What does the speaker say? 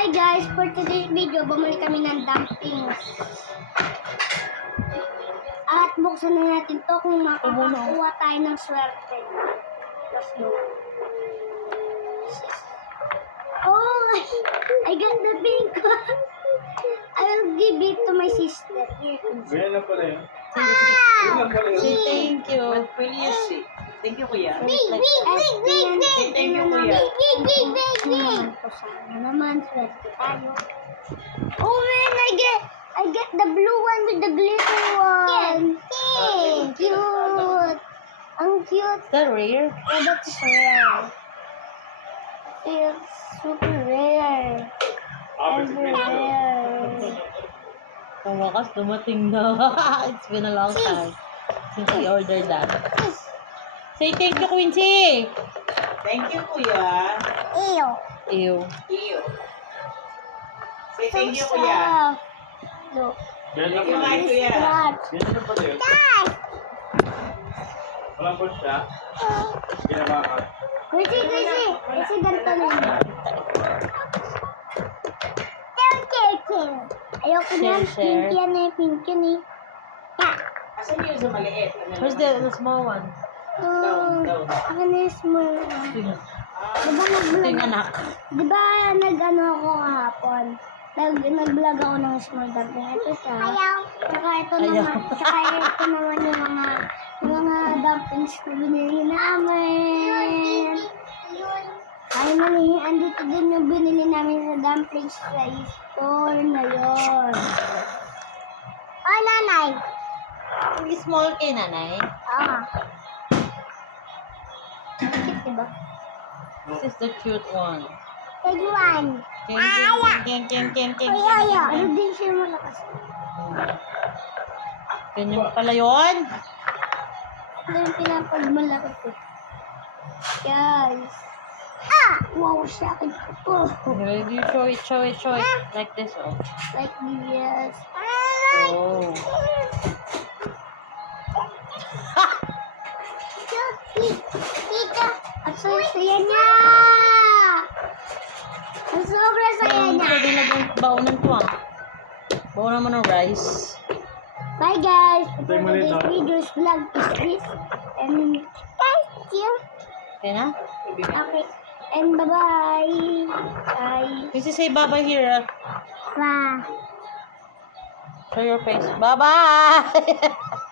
Hi guys, for today's video, bumalik kami ng dumplings. At buksan na natin to kung makakakuha tayo ng swerte. Let's go. Oh, I got the pink one. I will give it to my sister. Here. Ganyan lang pala yun. Wow! Say thank you. What will you say? Thank you, kuya. Say thank you, kuya. Sana naman, swerte tayo. Oh man, I get the blue one with the glitter one. Cute. Ang cute. Is that rare? Yeah, that's rare. It's super rare. Ever rare. Sa wakas, dumating na. It's been a long time since we ordered that. Say thank you, Quincy. Thank you, kuya. Ew. Ew. Ew. Say thank you, So kuya. soft. Look. Ganyan lang Thank you, pala hi, yun. kuya. Ganyan lang pala yun. Guys! Walang push siya. Ginabakan. Kasi ganito na yun. Ayoko niyan. Share. Pink yan eh. Pink yun eh. Yeah. Asan yung sa maliit? Where's the small one? Down. Akin na yung small one. Diba Ito yung nag-vlog? anak. Diba nag-ano ako kahapon? Nag-vlog ako ng small dumpling. Ito siya. Tsaka ito naman. Tsaka ito naman yung mga dumplings na binili namin. Finally, andito din yung binili namin sa dumplings sa store na yun. Ay, nanay! Yung small kay nanay. Ah. Cute, diba? This is the cute one. Tag one. King. Ano din siya malakas? Ganyan pala yun. Ito yung pinapagmalaki ko. Guys. Wow, siya akin. Oh. You show it. Like this, oh. Like this. Oh. Tita, ang saya niya! Ang sobrang saya niya! Pwede na yung baunan ko, ah. Baunan mo ng rice. Bye guys! For Tayo maliit today's na. video's vlog is this. And thank you! Okay na? Okay. And bye-bye! Bye! Quincy, say bye-bye here, ah. Bye! Show your face. Bye-bye!